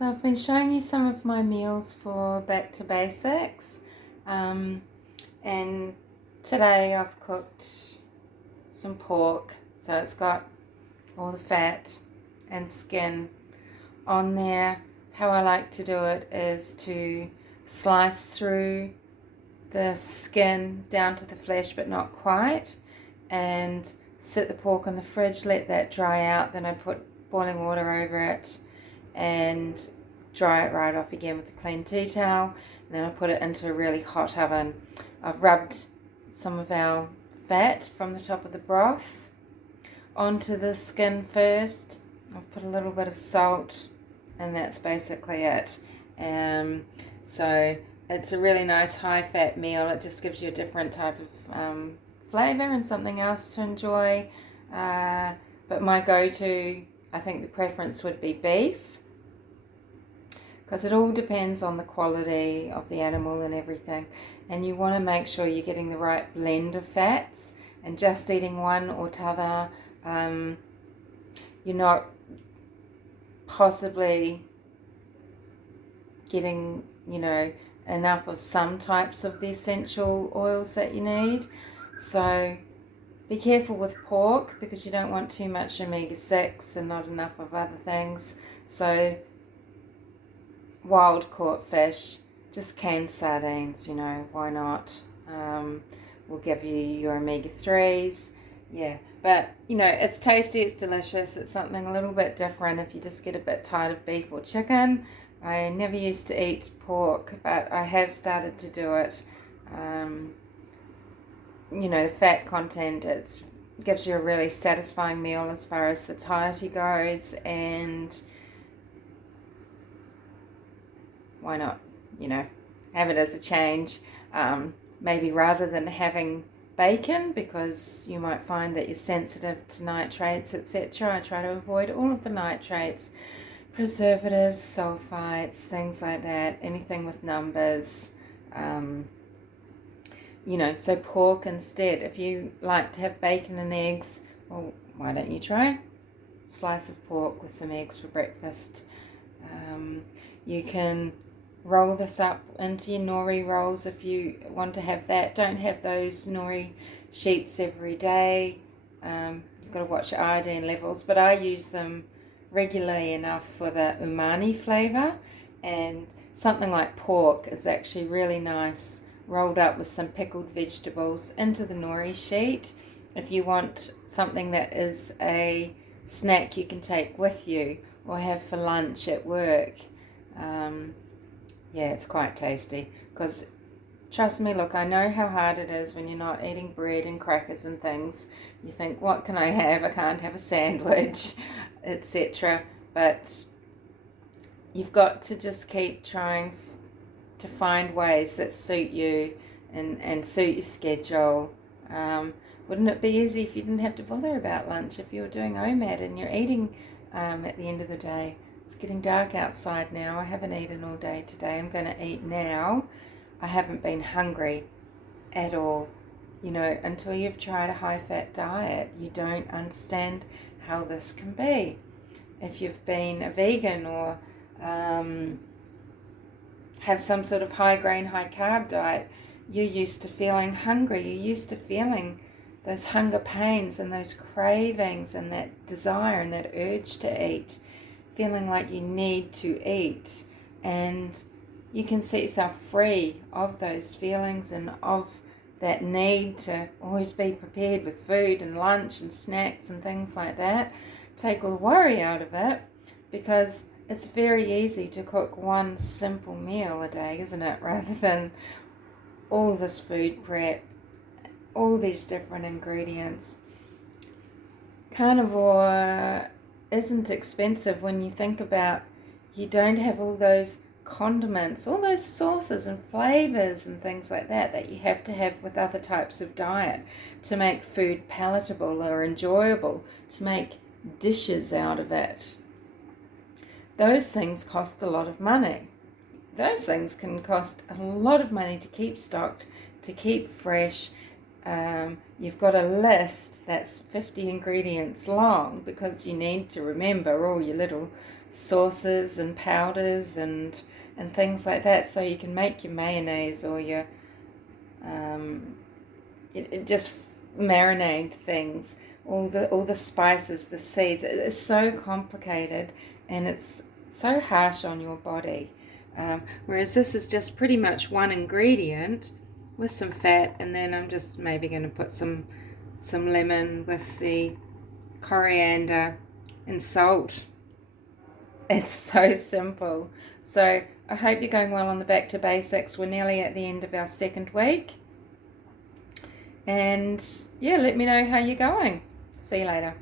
So I've been showing you some of my meals for back to basics, and today I've cooked some pork, so it's got all the fat and skin on there. How I like to do it is to slice through the skin down to the flesh, but not quite, and sit the pork in the fridge, let that dry out. Then I put boiling water over it and dry it right off again with a clean tea towel. And then I put it into a really hot oven. I've rubbed some of our fat from the top of the broth onto the skin first. I've put a little bit of salt, and that's basically it. So it's a really nice high fat meal. It just gives you a different type of flavour and something else to enjoy. But my go-to, I think the preference would be beef, because it all depends on the quality of the animal and everything, and you want to make sure you're getting the right blend of fats, and just eating one or t'other, you're not possibly getting, enough of some types of the essential oils that you need. So be careful with pork, because you don't want too much omega-6 and not enough of other things. So wild caught fish, just canned sardines, why not? Will give you your omega-3s. Yeah, but it's tasty, it's delicious, it's something a little bit different if you just get a bit tired of beef or chicken. I never used to eat pork, but I have started to do it. The fat content, it gives you a really satisfying meal as far as satiety goes, and why not, have it as a change. Maybe rather than having bacon, because you might find that you're sensitive to nitrates, etc. I try to avoid all of the nitrates, preservatives, sulfites, things like that, anything with numbers. So pork instead. If you like to have bacon and eggs, well, why don't you try a slice of pork with some eggs for breakfast? You can roll this up into your nori rolls if you want to have that. Don't have those nori sheets every day. You've got to watch your iodine levels, but I use them regularly enough for the umami flavour, and something like pork is actually really nice rolled up with some pickled vegetables into the nori sheet. If you want something that is a snack you can take with you or have for lunch at work, it's quite tasty. Because trust me, look, I know how hard it is when you're not eating bread and crackers and things. You think, what can I have? I can't have a sandwich, etc. But you've got to just keep trying to find ways that suit you and suit your schedule. Wouldn't it be easy if you didn't have to bother about lunch, if you were doing OMAD and you're eating at the end of the day? It's getting dark outside now. I haven't eaten all day today. I'm going to eat now. I haven't been hungry at all. Until you've tried a high-fat diet, you don't understand how this can be. If you've been a vegan or have some sort of high-grain, high-carb diet, you're used to feeling hungry. You're used to feeling those hunger pains and those cravings and that desire and that urge to eat, feeling like you need to eat. And you can set yourself free of those feelings and of that need to always be prepared with food and lunch and snacks and things like that. Take all the worry out of it, because it's very easy to cook one simple meal a day, isn't it? Rather than all this food prep, all these different ingredients. Carnivore isn't expensive when you think about, you don't have all those condiments, all those sauces and flavors and things like that you have to have with other types of diet to make food palatable or enjoyable, to make dishes out of it. Those things cost a lot of money. Those things can cost a lot of money to keep stocked, to keep fresh. You've got a list that's 50 ingredients long, because you need to remember all your little sauces and powders and things like that, so you can make your mayonnaise or your just marinade things. All the spices, the seeds. It's so complicated and it's so harsh on your body. Whereas this is just pretty much one ingredient with some fat, and then I'm just maybe going to put some lemon with the coriander and salt. It's so simple. So I hope you're going well on the Back to Basics. We're nearly at the end of our second week. And yeah, let me know how you're going. See you later.